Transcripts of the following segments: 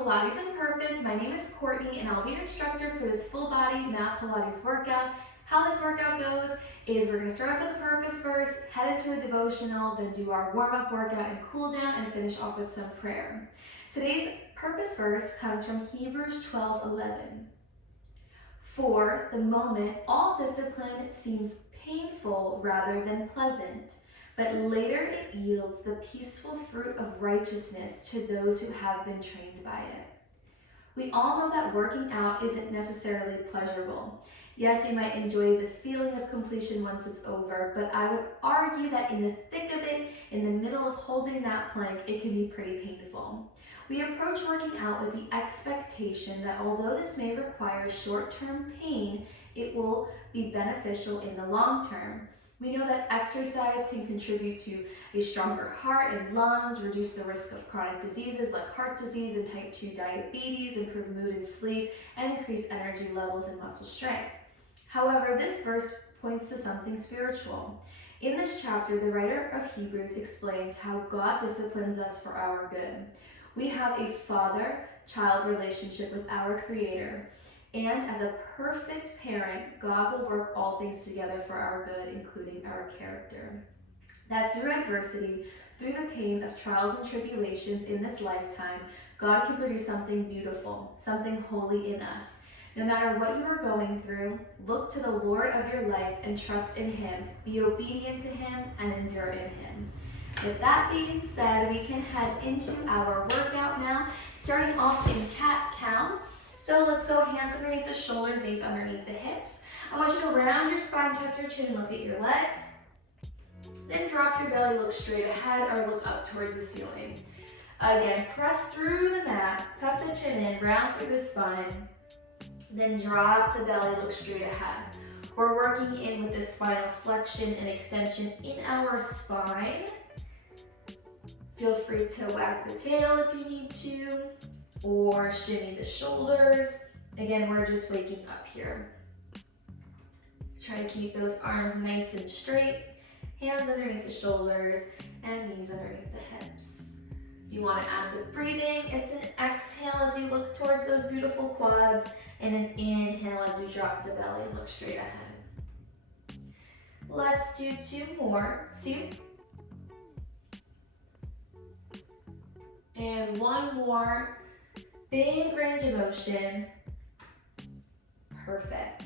Pilates and Purpose. My name is Courtney and I'll be your instructor for this full body mat Pilates workout. How this workout goes is we're going to start off with a purpose first, head into a devotional, then do our warm-up workout and cool down, and finish off with some prayer. Today's purpose verse comes from Hebrews 12:11. For the moment, all discipline seems painful rather than pleasant, but later it yields the peaceful fruit of righteousness to those who have been trained by it. We all know that working out isn't necessarily pleasurable. Yes, you might enjoy the feeling of completion once it's over, but I would argue that in the thick of it, in the middle of holding that plank, it can be pretty painful. We approach working out with the expectation that although this may require short-term pain, it will be beneficial in the long term. We know that exercise can contribute to a stronger heart and lungs, reduce the risk of chronic diseases like heart disease and type 2 diabetes, improve mood and sleep, and increase energy levels and muscle strength. However, this verse points to something spiritual. In this chapter, the writer of Hebrews explains how God disciplines us for our good. We have a father-child relationship with our Creator. And as a perfect parent, God will work all things together for our good, including our character. That through adversity, through the pain of trials and tribulations in this lifetime, God can produce something beautiful, something holy in us. No matter what you are going through, look to the Lord of your life and trust in Him. Be obedient to Him and endure in Him. With that being said, we can head into our workout now, starting off in cat-cow. So let's go hands underneath the shoulders, knees underneath the hips. I want you to round your spine, tuck your chin, look at your legs. Then drop your belly, look straight ahead or look up towards the ceiling. Again, press through the mat, tuck the chin in, round through the spine. Then drop the belly, look straight ahead. We're working in with the spinal flexion and extension in our spine. Feel free to wag the tail if you need to, or shimmy the shoulders. Again, we're just waking up here. Try to keep those arms nice and straight, hands underneath the shoulders, and knees underneath the hips. If you want to add the breathing, it's an exhale as you look towards those beautiful quads, and an inhale as you drop the belly and look straight ahead. Let's do two more. 2. And one more. Big range of motion. Perfect.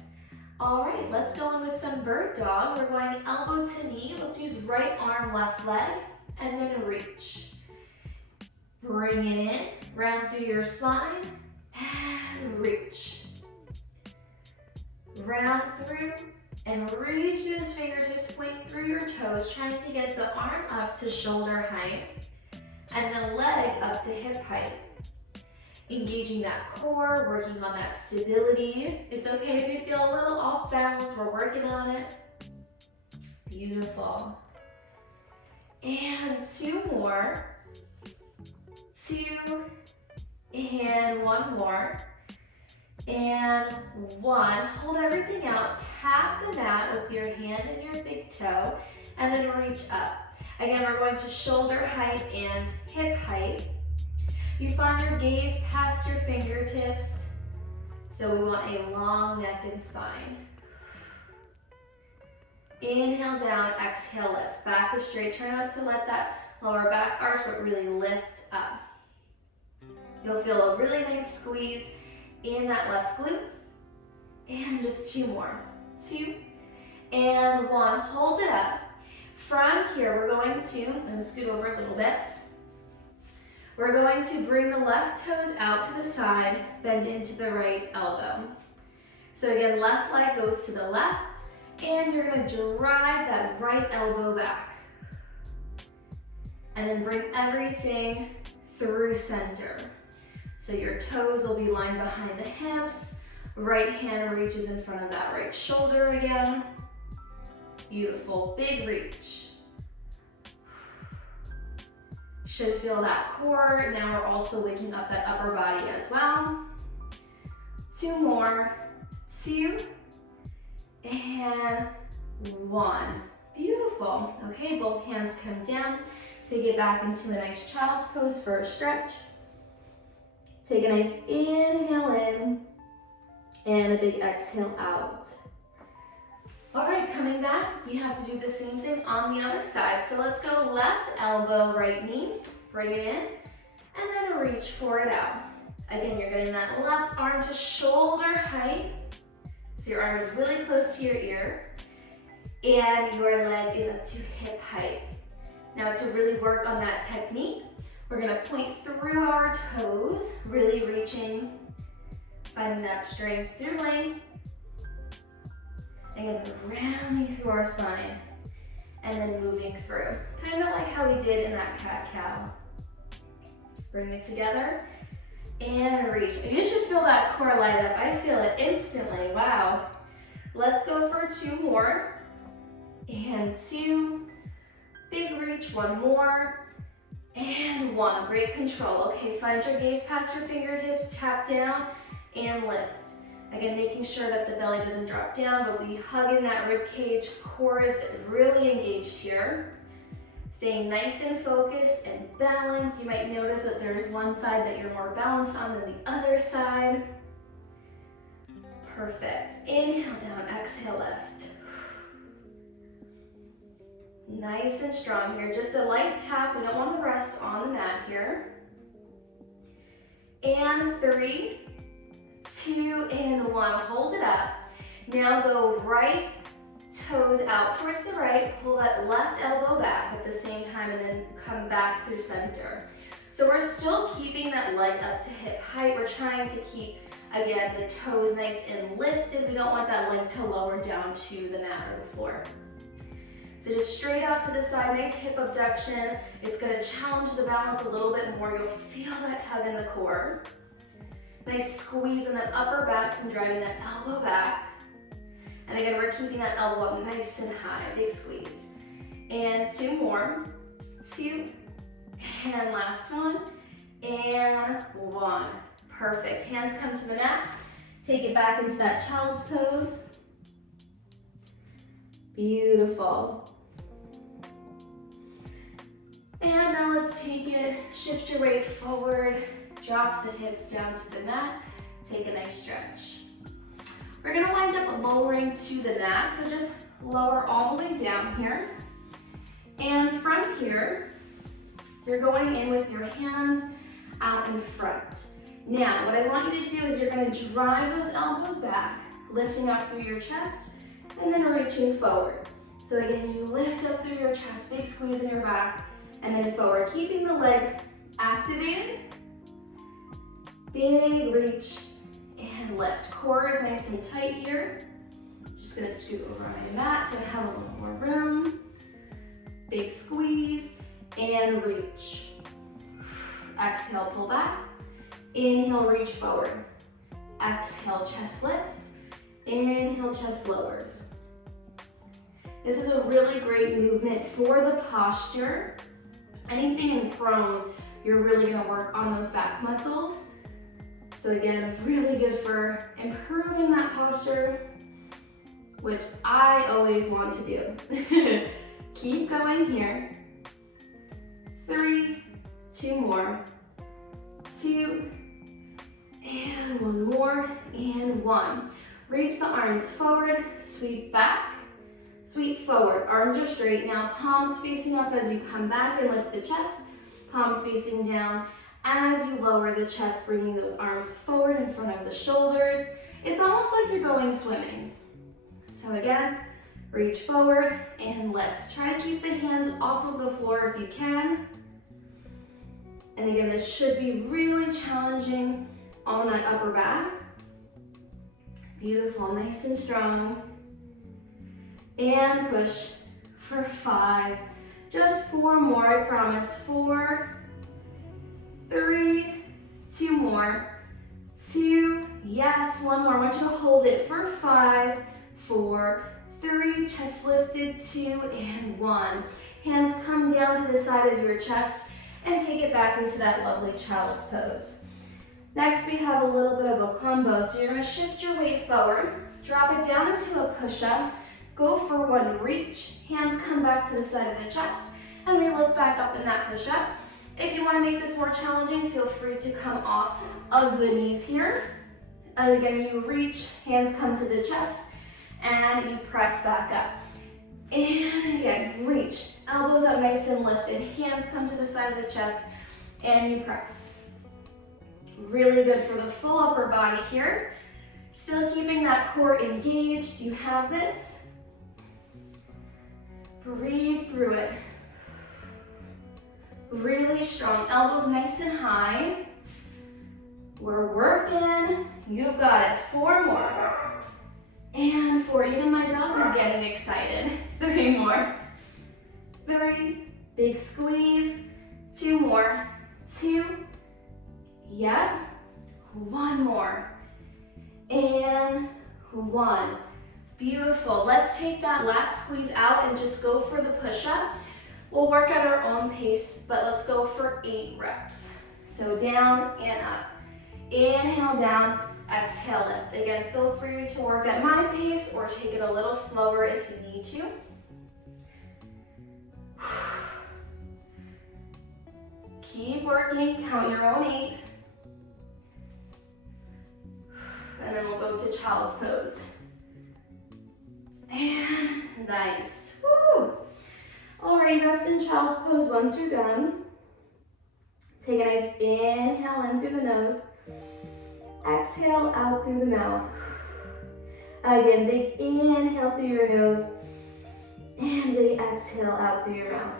All right, let's go in with some bird dog. We're going elbow to knee. Let's use right arm, left leg, and then reach. Bring it in, round through your spine, and reach. Round through and reach those fingertips, point through your toes, trying to get the arm up to shoulder height and the leg up to hip height. Engaging that core, working on that stability. It's okay if you feel a little off balance, we're working on it. Beautiful. And 2 more. 2, and 1 more. And 1, hold everything out, tap the mat with your hand and your big toe, and then reach up. Again, we're going to shoulder height and hip height. You find your gaze past your fingertips, so we want a long neck and spine. Inhale down, exhale lift. Back is straight, try not to let that lower back arch, but really lift up. You'll feel a really nice squeeze in that left glute. And just 2 more. 2, and 1. Hold it up. From here, we're going to, I'm going to scoot over a little bit. We're going to bring the left toes out to the side, bend into the right elbow. So again, left leg goes to the left, and you're going to drive that right elbow back. And then bring everything through center. So your toes will be lined behind the hips. Right hand reaches in front of that right shoulder again. Beautiful, big reach. Should feel that core. Now we're also waking up that upper body as well. 2 more. 2, and 1. Beautiful. Okay, both hands come down. Take it back into a nice child's pose for a stretch. Take a nice inhale in and a big exhale out. All right, coming back, we have to do the same thing on the other side. So let's go left elbow, right knee, bring it in, and then reach for it out. Again, you're getting that left arm to shoulder height. So your arm is really close to your ear, and your leg is up to hip height. Now to really work on that technique, we're gonna point through our toes, really reaching, finding that strength through length, and then rounding through our spine, and then moving through. Kind of like how we did in that cat-cow. Bring it together, and reach. And you should feel that core light up. I feel it instantly, wow. Let's go for 2 more, and 2, big reach, 1 more, and 1, great control. Okay, find your gaze past your fingertips, tap down, and lift. Again, making sure that the belly doesn't drop down, but we hug in that rib cage. Core is really engaged here. Staying nice and focused and balanced. You might notice that there's one side that you're more balanced on than the other side. Perfect. Inhale down, exhale lift. Nice and strong here. Just a light tap. We don't want to rest on the mat here. And 3, 2, and 1. Hold it up. Now go right toes out towards the right. Pull that left elbow back at the same time, and then come back through center. So we're still keeping that leg up to hip height. We're trying to keep, again, the toes nice and lifted. We don't want that leg to lower down to the mat or the floor. So just straight out to the side, nice hip abduction. It's gonna challenge the balance a little bit more. You'll feel that tug in the core. Nice squeeze in that upper back from driving that elbow back. And again, we're keeping that elbow up nice and high, big squeeze. And 2 more, 2, and last one, and 1. Perfect, hands come to the mat. Take it back into that child's pose. Beautiful. And now let's take it, shift your weight forward, drop the hips down to the mat, take a nice stretch. We're gonna wind up lowering to the mat, so just lower all the way down here. And from here, you're going in with your hands out in front. Now, what I want you to do is you're gonna drive those elbows back, lifting up through your chest, and then reaching forward. So again, you lift up through your chest, big squeeze in your back, and then forward, keeping the legs activated. Big reach and lift. Core is nice and tight here. Just gonna scoot over on my mat so I have a little more room. Big squeeze and reach. Exhale, pull back. Inhale, reach forward. Exhale, chest lifts. Inhale, chest lowers. This is a really great movement for the posture. Anything in prone, you're really gonna work on those back muscles. So again, really good for improving that posture, which I always want to do. Keep going here. 3, 2 more, 2, and 1 more, and 1. Reach the arms forward, sweep back, sweep forward. Arms are straight. Now palms facing up as you come back and lift the chest, palms facing down as you lower the chest, bringing those arms forward in front of the shoulders. It's almost like you're going swimming. So again, reach forward and lift. Try to keep the hands off of the floor if you can. And again, this should be really challenging on that upper back. Beautiful, nice and strong. And push for 5. Just 4 more, I promise. 4, 3, 2 more, 2, yes, 1 more. I want you to hold it for 5, 4, 3, chest lifted, 2, and 1. Hands come down to the side of your chest and take it back into that lovely child's pose. Next, we have a little bit of a combo. So you're gonna shift your weight forward, drop it down into a push-up, go for 1 reach, hands come back to the side of the chest, and we lift back up in that push-up. If you want to make this more challenging, feel free to come off of the knees here. Again, you reach, hands come to the chest, and you press back up. And again, reach, elbows up nice and lifted, hands come to the side of the chest, and you press. Really good for the full upper body here. Still keeping that core engaged. You have this. Breathe through it. Really strong, elbows nice and high. We're working. You've got it. 4 more. And 4. Even my dog is getting excited. 3 more. 3. Big squeeze. 2 more. 2. Yep. 1 more. And 1. Beautiful. Let's take that lat squeeze out and just go for the push-up. We'll work at our own pace, but let's go for 8 reps. So down and up. Inhale down, exhale lift. Again, feel free to work at my pace or take it a little slower if you need to. Keep working, count your own 8. And then we'll go to child's pose. And nice. Woo! Alright, rest in child's pose once you're done. Take a nice inhale in through the nose. Exhale out through the mouth. Again, big inhale through your nose. And big exhale out through your mouth.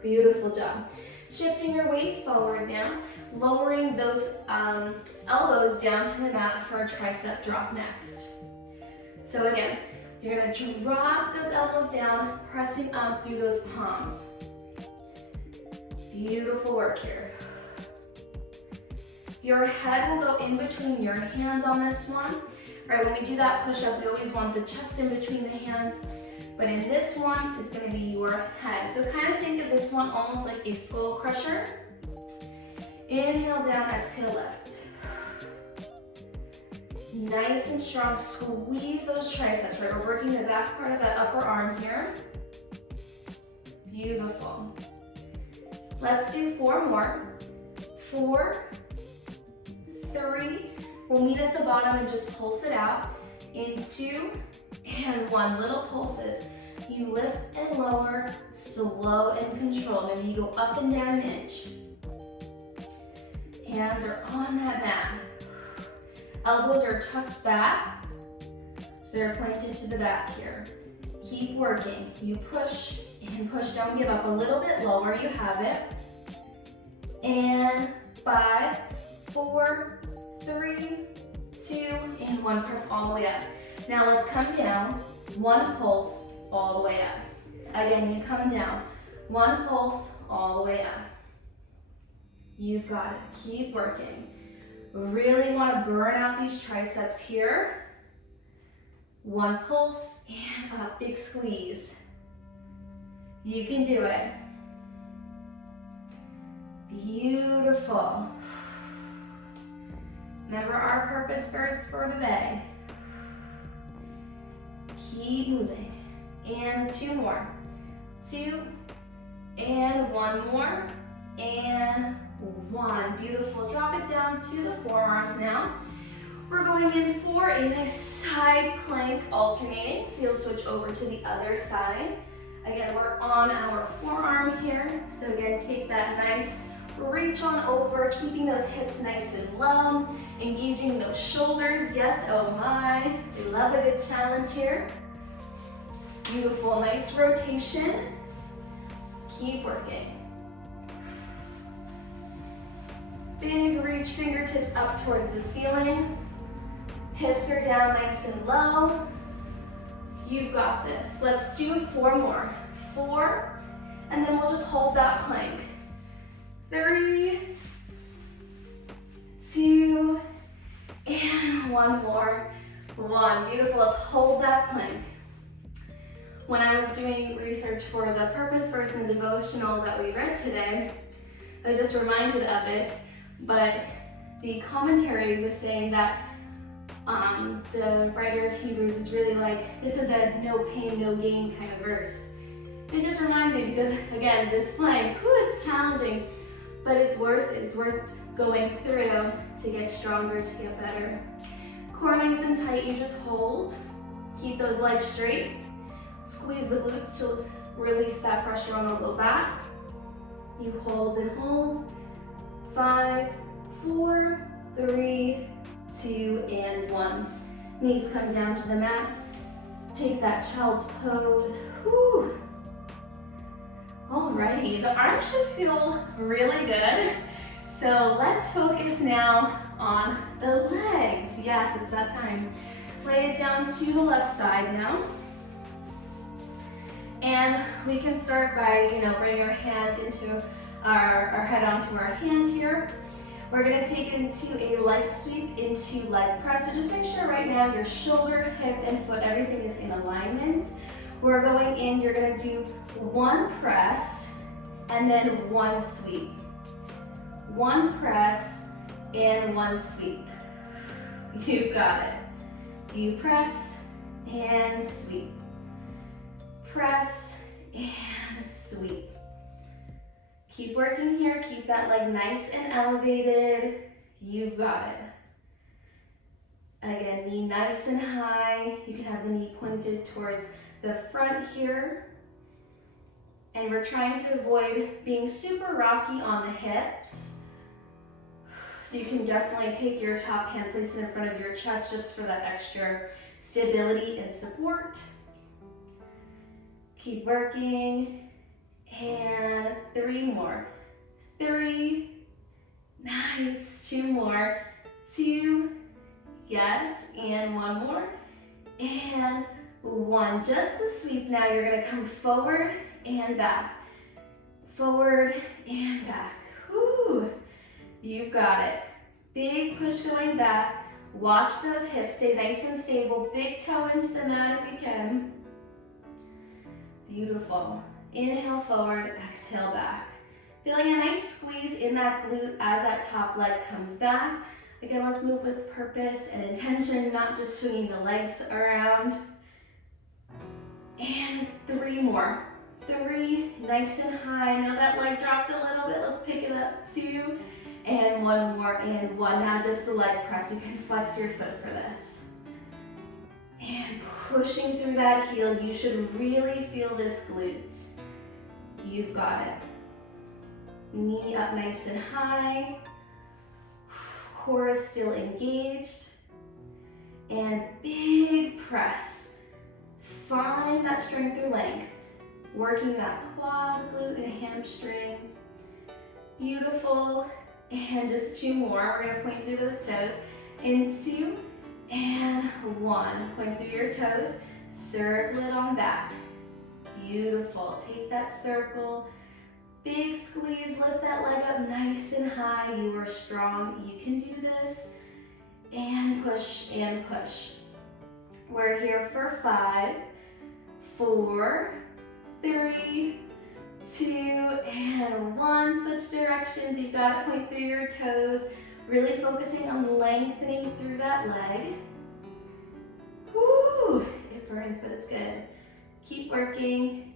Beautiful job. Shifting your weight forward now. Lowering those elbows down to the mat for a tricep drop next. So again, you're going to drop those elbows down, pressing up through those palms. Beautiful work here. Your head will go in between your hands on this one. Right, when we do that push-up, we always want the chest in between the hands. But in this one, it's going to be your head. So kind of think of this one almost like a skull crusher. Inhale down, exhale lift. Nice and strong, squeeze those triceps, right? We're working the back part of that upper arm here. Beautiful. Let's do 4 more. 4, 3, we'll meet at the bottom and just pulse it out. In 2 and 1, little pulses. You lift and lower, slow and controlled. Maybe you go up and down an inch. Hands are on that mat. Elbows are tucked back, so they're pointed to the back here. Keep working. You push and push, don't give up. A little bit lower, you have it. And 5, 4, 3, 2, and 1. Press all the way up. Now let's come down. 1 pulse all the way up. Again, you come down. 1 pulse all the way up. You've got it. Keep working. Really want to burn out these triceps here. 1 pulse and up. Big squeeze. You can do it. Beautiful. Remember our purpose first for today. Keep moving. And 2 more. 2 and 1 more. And 1. Beautiful. Drop it down to the forearms now. We're going in for a nice side plank alternating. So you'll switch over to the other side. Again, we're on our forearm here. So again, take that nice reach on over, keeping those hips nice and low, engaging those shoulders. Yes, oh my. We love a good challenge here. Beautiful, nice rotation. Keep working. Big reach, fingertips up towards the ceiling. Hips are down nice and low. You've got this. Let's do 4 more. 4, and then we'll just hold that plank. 3, 2, and 1 more. 1. Beautiful. Let's hold that plank. When I was doing research for the Purpose First and devotional that we read today, I was just reminded of it, but the commentary was saying that the writer of Hebrews is really like, this is a no pain, no gain kind of verse. It just reminds me because, again, this plank, it's challenging, but it's worth it. It's worth going through to get stronger, to get better. Core nice and tight, you just hold. Keep those legs straight. Squeeze the glutes to release that pressure on the low back. You hold and hold. 5, 4, 3, 2, and 1. Knees come down to the mat. Take that child's pose. Whew. Alrighty, the arms should feel really good. So let's focus now on the legs. Yes, it's that time. Lay it down to the left side now. And we can start by, bringing our hand into our head onto our hand here. We're gonna take it into a leg sweep into leg press. So just make sure right now your shoulder, hip, and foot, everything is in alignment. We're going in, you're gonna do 1 press and then 1 sweep. 1 press and 1 sweep. You've got it. You press and sweep. Press and sweep. Keep working here, keep that leg nice and elevated. You've got it. Again, knee nice and high. You can have the knee pointed towards the front here. And we're trying to avoid being super rocky on the hips. So you can definitely take your top hand, place it in front of your chest just for that extra stability and support. Keep working. And 3 more. 3, nice, 2 more. 2, yes, and 1 more. And 1, just the sweep now. You're gonna come forward and back. Forward and back. Whew. You've got it. Big push going back. Watch those hips, stay nice and stable. Big toe into the mat if you can. Beautiful. Inhale forward, exhale back. Feeling a nice squeeze in that glute as that top leg comes back. Again, let's move with purpose and intention, not just swinging the legs around. And 3 more. 3, nice and high. I know that leg dropped a little bit. Let's pick it up. 2, and 1 more, and 1. Now just the leg press. You can flex your foot for this. And pushing through that heel, you should really feel this glute. You've got it. Knee up nice and high. Core is still engaged. And big press. Find that strength through length. Working that quad, glute, and hamstring. Beautiful. And just 2 more. We're gonna point through those toes. And 2, and 1. Point through your toes. Circle it on back. Beautiful. Take that circle. Big squeeze. Lift that leg up nice and high. You are strong. You can do this. And push and push. We're here for 5, 4, 3, 2, and 1. Switch directions. You've got to point through your toes. Really focusing on lengthening through that leg. Woo! It burns, but it's good. Keep working.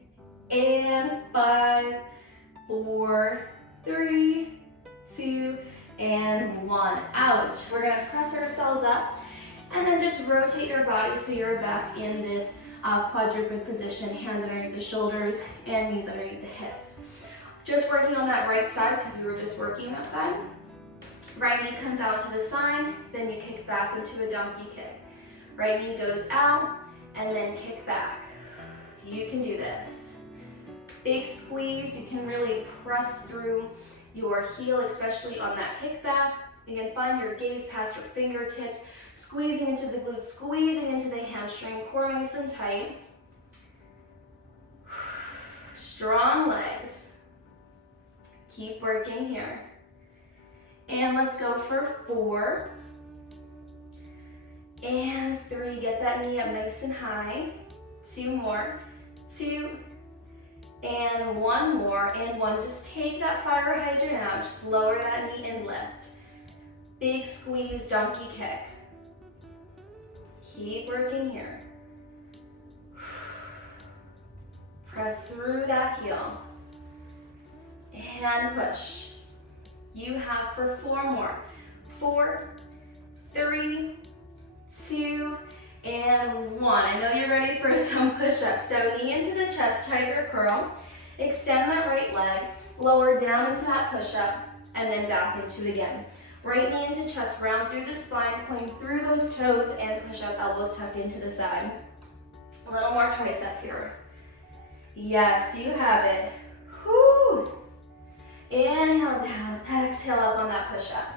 And 5, 4, 3, 2, and 1. Ouch. We're going to press ourselves up and then just rotate your body so you're back in this quadruped position. Hands underneath the shoulders and knees underneath the hips. Just working on that right side because we were just working that side. Right knee comes out to the side, then you kick back into a donkey kick. Right knee goes out and then kick back. You can do this. Big squeeze. You can really press through your heel, especially on that kickback. You can find your gaze past your fingertips, squeezing into the glutes, squeezing into the hamstring, core nice and tight. Strong legs. Keep working here. And let's go for 4 and 3. Get that knee up nice and high. 2 more. 2 and 1 more. And 1. Just take that fire hydrant out. Just lower that knee and lift. Big squeeze, donkey kick. Keep working here. Press through that heel. And push. You have for 4 more. 4, 3, 2, and 1. I know you're ready for some push-ups. So knee into the chest, tiger curl. Extend that right leg, lower down into that push-up, and then back into it again. Right knee into chest, round through the spine, point through those toes, and push up, elbows tuck into the side. A little more tricep here. Yes, you have it. Whoo! Inhale down, exhale up on that push-up.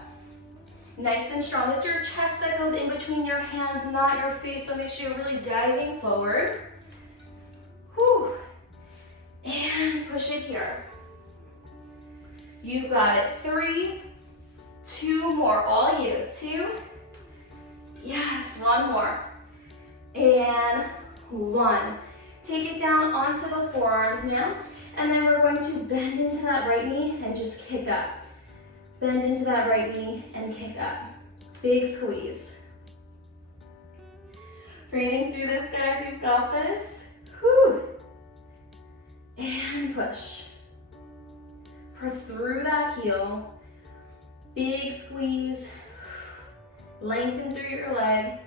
Nice and strong. It's your chest that goes in between your hands, not your face, so make sure you're really diving forward. Whoo! And push it here. You got it. 3, 2 more, all you. 2, yes, 1 more. And 1. Take it down onto the forearms now, and then we're going to bend into that right knee and just kick up. Bend into that right knee and kick up. Big squeeze. Breathing through this, guys, you've got this. Whew. And push. Press through that heel. Big squeeze. Lengthen through your leg.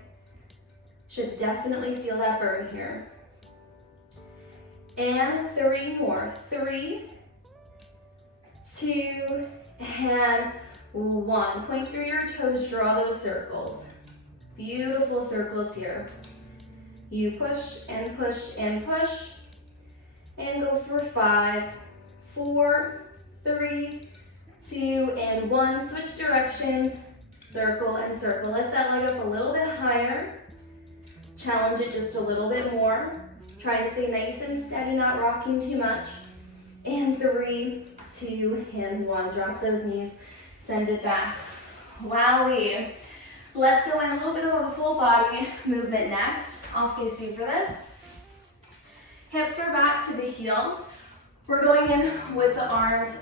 Should definitely feel that burn here. And 3 more. 3, 2, and 1. Point through your toes, draw those circles. Beautiful circles here. You push and push and push. And go for 5, 4, 3, 2, and 1. Switch directions, circle and circle. Lift that leg up a little bit higher. Challenge it just a little bit more. Try to stay nice and steady, not rocking too much. And 3, 2, and 1. Drop those knees, send it back. Wowee. Let's go in a little bit of a full body movement next. I'll face you for this. Hips are back to the heels. We're going in with the arms,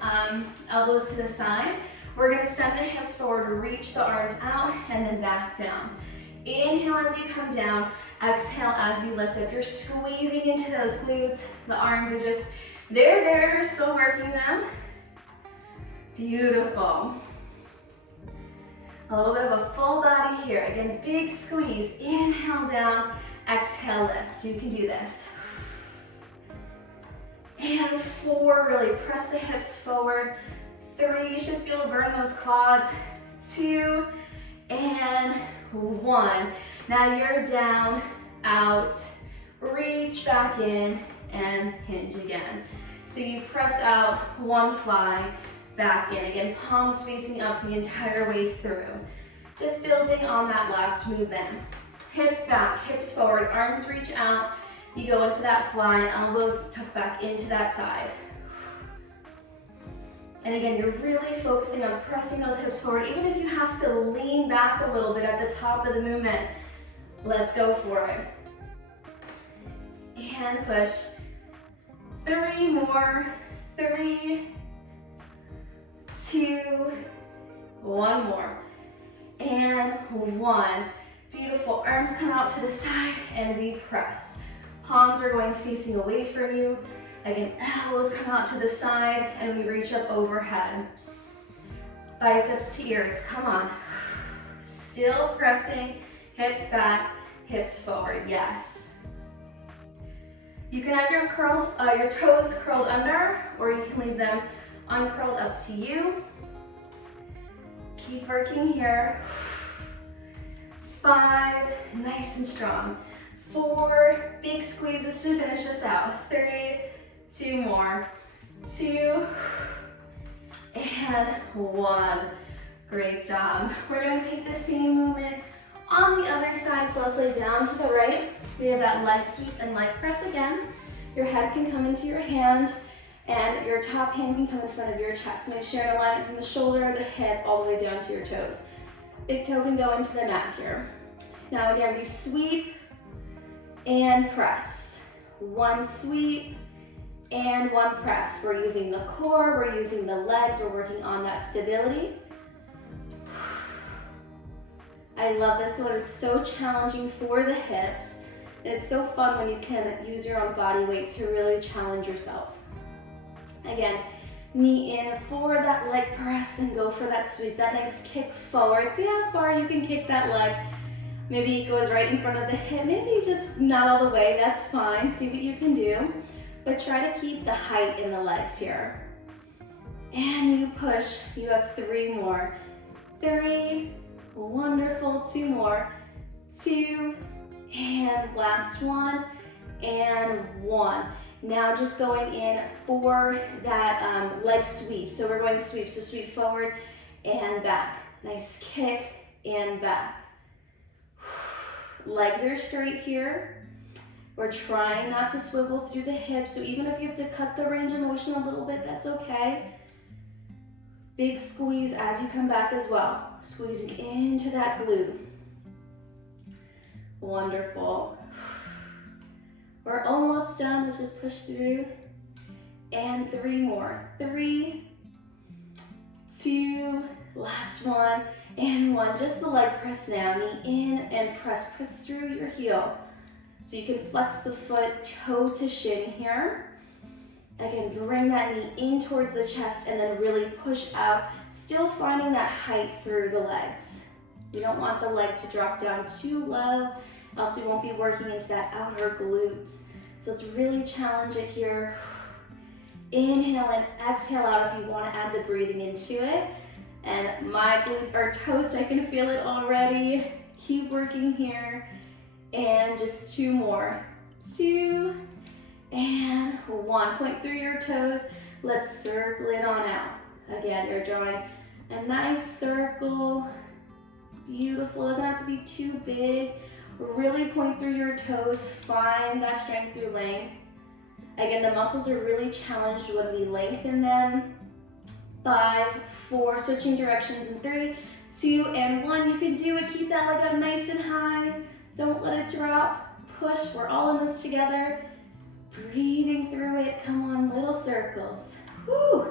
elbows to the side. We're gonna send the hips forward, reach the arms out, and then back down. Inhale as you come down, exhale as you lift up. You're squeezing into those glutes. The arms are just, they're there, you're still working them. Beautiful. A little bit of a full body here. Again, big squeeze. Inhale down, exhale lift. You can do this. And 4, really press the hips forward. 3, you should feel a burn in those quads. 2, and 1. Now you're down, out, reach back in, and hinge again. So you press out, 1 fly, back in. Again, palms facing up the entire way through. Just building on that last movement. Hips back, hips forward, arms reach out. You go into that fly, elbows tuck back into that side. And again, you're really focusing on pressing those hips forward, even if you have to lean back a little bit at the top of the movement. Let's go for it. And push. 3 more. 3, 2, 1 more. And 1. Beautiful. Arms come out to the side and we press. Palms are going facing away from you. Again, elbows come out to the side and we reach up overhead. Biceps to ears, come on. Still pressing, hips back, hips forward, yes. You can have your curls, your toes curled under, or you can leave them uncurled, up to you. Keep working here. 5, nice and strong. 4, big squeezes to finish us out. 3, 2 more. 2, and 1. Great job. We're gonna take the same movement on the other side. So let's lay down to the right. We have that leg sweep and leg press again. Your head can come into your hand and your top hand can come in front of your chest. Make sure you're in alignment from the shoulder, the hip, all the way down to your toes. Big toe can go into the mat here. Now again, we sweep and press. 1 sweep and 1 press. We're using the core, we're using the legs, we're working on that stability. I love this one. It's so challenging for the hips. And it's so fun when you can use your own body weight to really challenge yourself. Again, knee in for that leg press, and go for that sweep, that nice kick forward. See how far you can kick that leg. Maybe it goes right in front of the hip, maybe just not all the way, that's fine. See what you can do, but try to keep the height in the legs here. And you push, you have 3 more. 3, wonderful, 2 more. 2, and last one, and 1. Now just going in for that leg sweep. So we're going sweep, so sweep forward and back. Nice kick and back. Legs are straight here. We're trying not to swivel through the hips, so even if you have to cut the range of motion a little bit, that's okay. Big squeeze as you come back as well. Squeezing into that glute. Wonderful. We're almost done. Let's just push through. And 3 more. 3, 2, last one, and 1. Just the leg press now. Knee in and press. Press through your heel. So you can flex the foot toe to shin here. Again, bring that knee in towards the chest and then really push out. Still finding that height through the legs. You don't want the leg to drop down too low, else we won't be working into that outer glutes. So let's really challenge it here. Inhale and exhale out if you want to add the breathing into it. And my glutes are toast, I can feel it already. Keep working here. And just 2 more. 2, and 1. Point through your toes. Let's circle it on out. Again, you're drawing a nice circle. Beautiful, doesn't have to be too big. Really point through your toes, find that strength through length. Again, the muscles are really challenged when we lengthen them. 5, 4, switching directions in 3, 2, and 1. You can do it, keep that leg up nice and high. Don't let it drop, push, we're all in this together. Breathing through it, come on, little circles. Woo!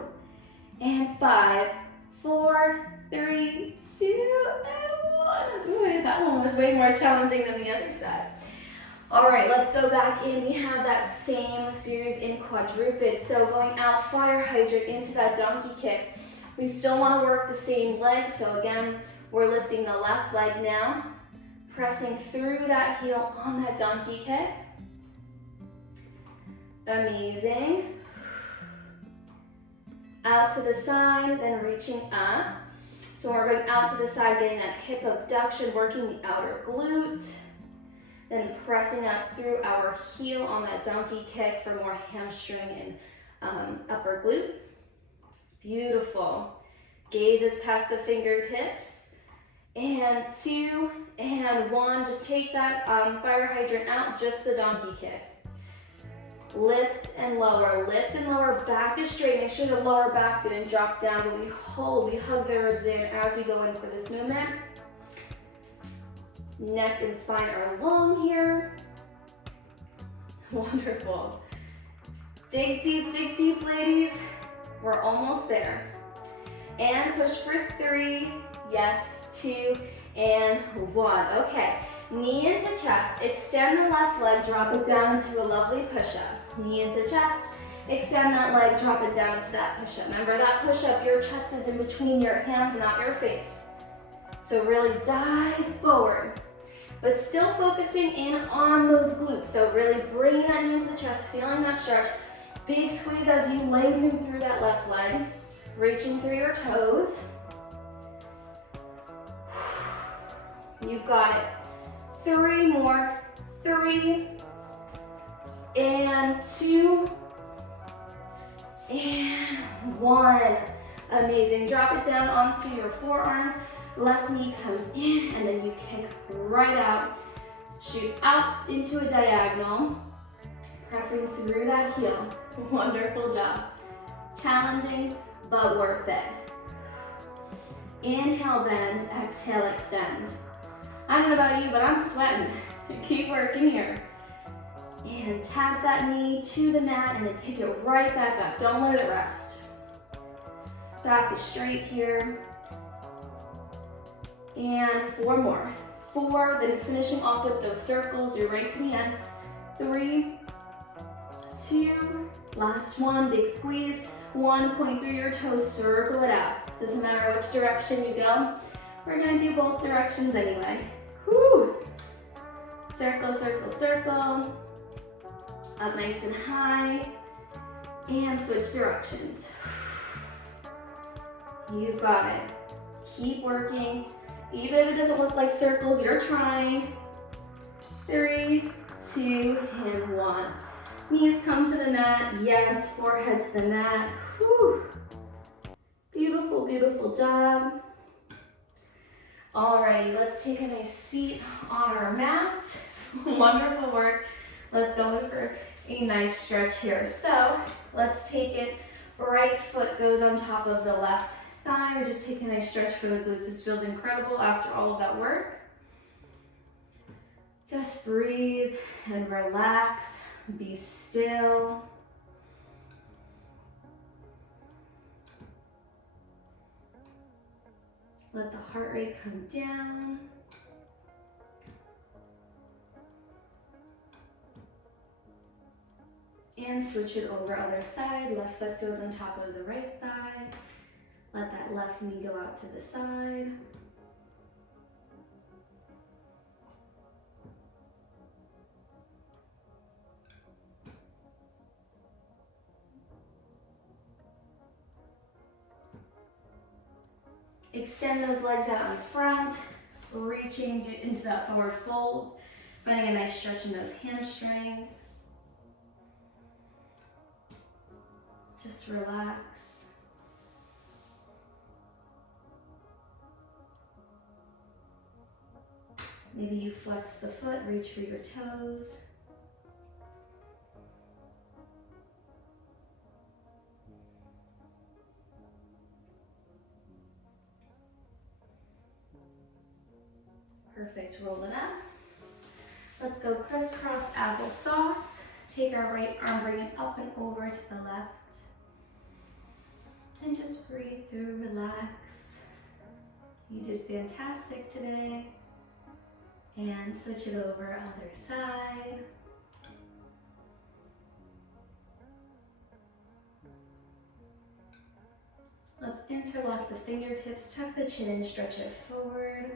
And 5, 4, 3, 2, and 1. Ooh, that one was way more challenging than the other side. All right, let's go back in. We have that same series in quadruped. So going out, fire hydrant into that donkey kick. We still want to work the same leg. So again, we're lifting the left leg now, pressing through that heel on that donkey kick. Amazing. Out to the side, then reaching up. So we're going out to the side, getting that hip abduction, working the outer glute. Then pressing up through our heel on that donkey kick for more hamstring and upper glute. Beautiful. Gazes past the fingertips. And 2, and 1. Just take that fire hydrant out, just the donkey kick. Lift and lower, back is straight. Make sure the lower back didn't drop down, but we hold, we hug the ribs in as we go in for this movement. Neck and spine are long here. Wonderful. Dig deep, ladies. We're almost there. And push for 3, yes, 2, and 1. Okay, knee into chest, extend the left leg, drop it down into a lovely push-up. Knee into chest, extend that leg, drop it down into that push-up. Remember that push-up, your chest is in between your hands, not your face. So really dive forward, but still focusing in on those glutes. So really bringing that knee into the chest, feeling that stretch. Big squeeze as you lengthen through that left leg, reaching through your toes. You've got it. 3 more. 3, and 2, and 1. Amazing. Drop it down onto your forearms. Left knee comes in, and then you kick right out. Shoot out into a diagonal, pressing through that heel. Wonderful job. Challenging, but worth it. Inhale, bend. Exhale, extend. I don't know about you, but I'm sweating. Keep working here. And tap that knee to the mat and then pick it right back up. Don't let it rest. Back is straight here. And 4 more. 4, then finishing off with those circles. You're right to the end. 3, 2, last one, big squeeze. 1, point through your toes, circle it out. Doesn't matter which direction you go. We're gonna do both directions anyway. Whew. Circle, circle, circle. Up nice and high. And switch directions. You've got it. Keep working. Even if it doesn't look like circles, you're trying. 3, 2, and 1. Knees come to the mat. Yes, forehead to the mat. Whew. Beautiful, beautiful job. Alrighty, let's take a nice seat on our mat. Wonderful work. Let's go in for a nice stretch here. So let's take it. Right foot goes on top of the left thigh. Just take a nice stretch for the glutes. This feels incredible after all of that work. Just breathe and relax. Be still. Let the heart rate come down. And switch it over other side. Left foot goes on top of the right thigh. Let that left knee go out to the side. Extend those legs out in front, reaching into that forward fold, finding a nice stretch in those hamstrings. Just relax. Maybe you flex the foot, reach for your toes. Perfect, roll it up. Let's go crisscross applesauce. Take our right arm, bring it up and over to the left. And just breathe through, relax. You did fantastic today. And switch it over, other side. Let's interlock the fingertips, tuck the chin and stretch it forward.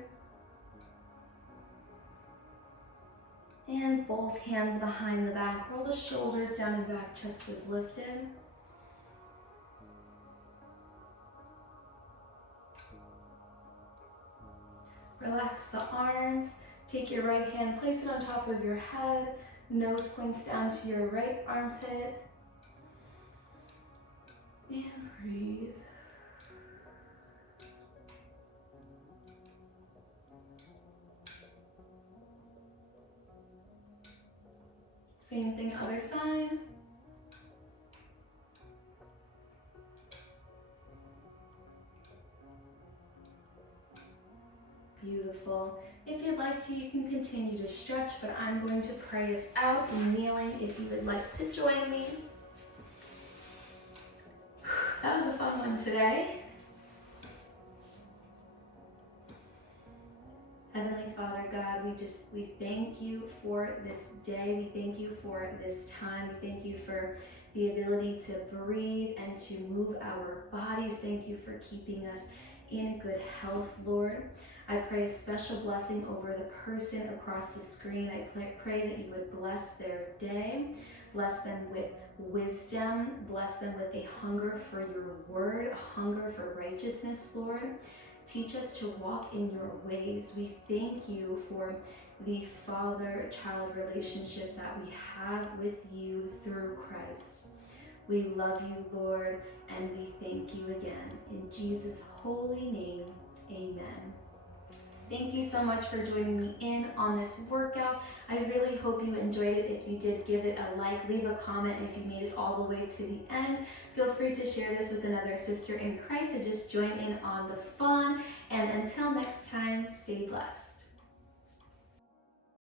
And both hands behind the back. Roll the shoulders down and back, chest is lifted. Relax the arms. Take your right hand, place it on top of your head. Nose points down to your right armpit. And breathe. Same thing, other side. Beautiful. If you'd like to, you can continue to stretch, but I'm going to pray us out kneeling if you would like to join me. That was a fun one today. Heavenly Father God, we thank you for this day. We thank you for this time. We thank you for the ability to breathe and to move our bodies. Thank you for keeping us in good health, Lord. I pray a special blessing over the person across the screen. I pray that you would bless their day, bless them with wisdom, bless them with a hunger for your word, a hunger for righteousness, Lord. Teach us to walk in your ways. We thank you for the father-child relationship that we have with you through Christ. We love you, Lord, and we thank you again. In Jesus' holy name, amen. Thank you so much for joining me in on this workout. I really hope you enjoyed it. If you did, give it a like, leave a comment. If you made it all the way to the end, feel free to share this with another sister in Christ and just join in on the fun. And until next time, stay blessed.